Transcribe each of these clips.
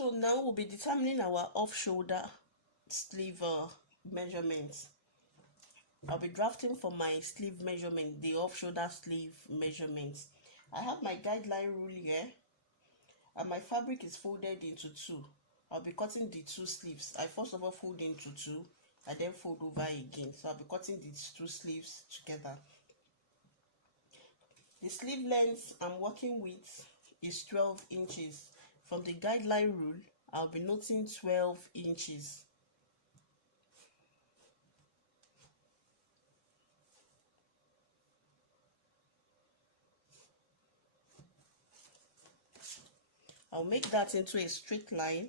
So now we'll be determining our off-shoulder sleeve measurements. I'll be drafting for my sleeve measurement, the off-shoulder sleeve measurements. I have my guideline rule here, and my fabric is folded into two. I'll be cutting the two sleeves. I first of all fold into two, and then fold over again. So I'll be cutting these two sleeves together. The sleeve length I'm working with is 12 inches. From the guideline rule, I'll be noting 12 inches. I'll make that into a straight line.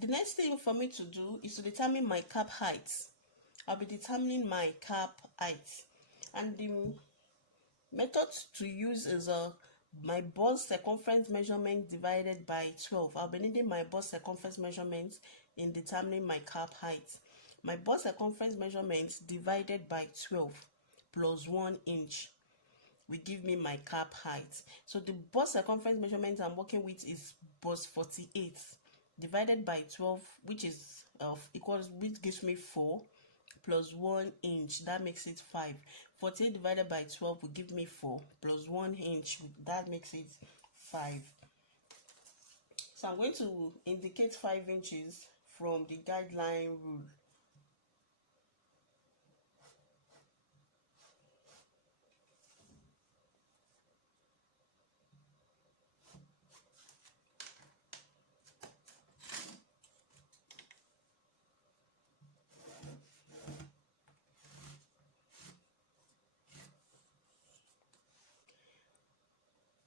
The next thing for me to do is to determine my cap height. I'll be determining my cap height, and the method to use is my bust circumference measurement divided by 12. I'll be needing my bust circumference measurement in determining my cap height. My bust circumference measurement divided by 12 plus 1 inch will give me my cap height. So the bust circumference measurement I'm working with is bust 48 divided by 12, which gives me 4 plus 1 inch, that makes it 5. 48 divided by 12 will give me 4 plus 1 inch, that makes it 5. So I'm going to indicate 5 inches from the guideline rule.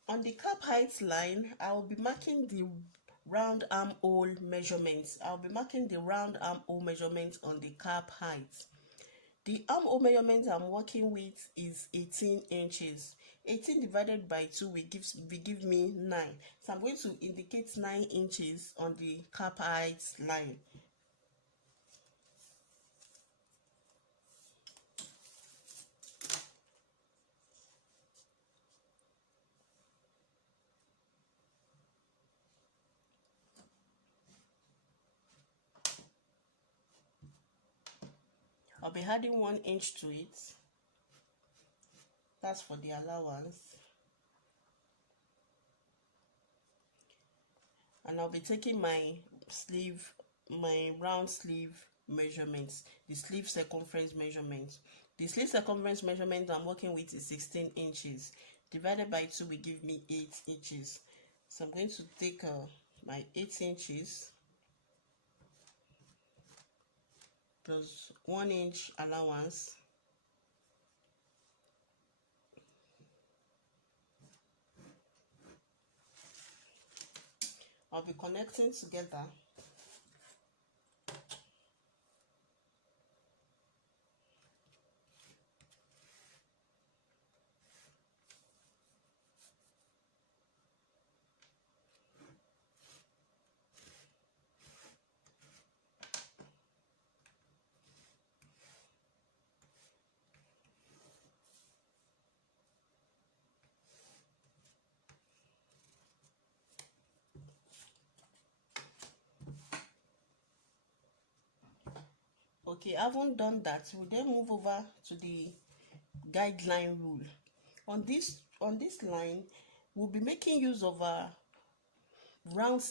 On the cap height line, I will be marking the round armhole measurements. I'll be marking the round armhole measurement on the cap height. The armhole measurement I'm working with is 18 inches. 18 divided by 2 will give me 9. So I'm going to indicate 9 inches on the cap height line. I'll be adding 1 inch to it. That's for the allowance. And I'll be taking my round sleeve measurements, the sleeve circumference measurement. The sleeve circumference measurement I'm working with is 16 inches. Divided by 2 will give me 8 inches. So I'm going to take my 8 inches plus 1 inch allowance. I'll be connecting together. Okay, having done that, we'll then move over to the guideline rule. On this line, we'll be making use of a round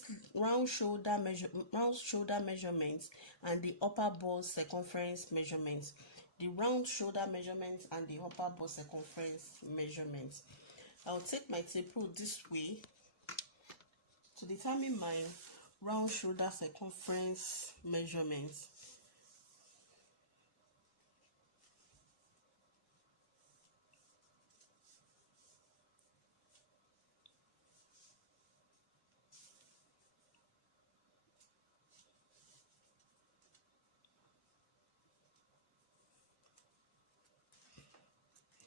shoulder measurements and the upper bust circumference measurements. The round shoulder measurements and the upper bust circumference measurements. I'll take my tape rule this way to determine my round shoulder circumference measurements.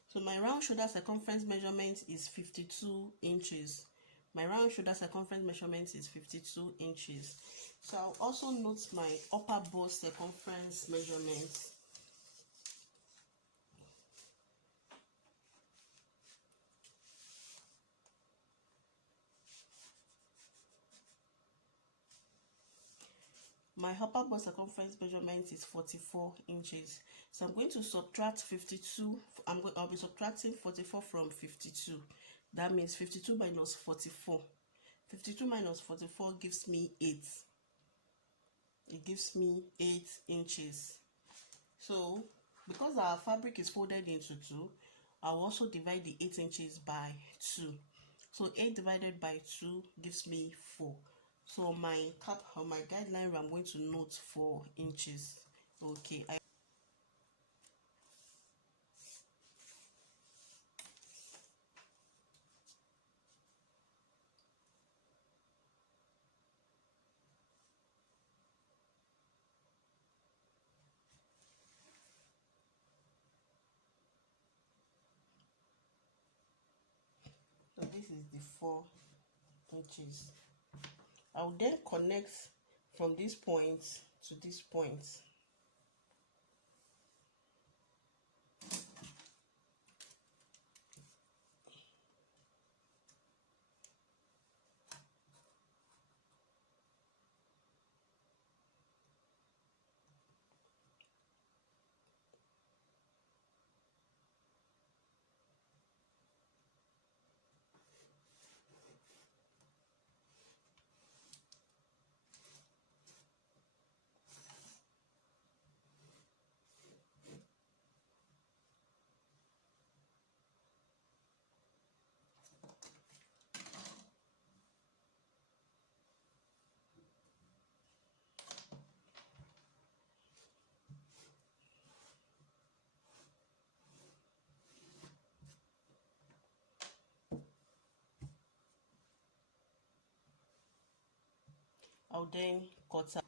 So my round shoulder circumference measurement is 52 inches. My round shoulder circumference measurement is 52 inches. So I'll also note my upper bust circumference measurement. My upper bust circumference measurement is 44 inches. So I'm going to subtract 52. I'll be subtracting 44 from 52. That means 52 minus 44. 52 minus 44 gives me 8. It gives me 8 inches. So because our fabric is folded into 2, I'll also divide the 8 inches by 2. So 8 divided by 2 gives me 4. So on my guideline, I'm going to note 4 inches. Okay. So this is the 4 inches. I'll then connect from this point to this point. I'll then cut out.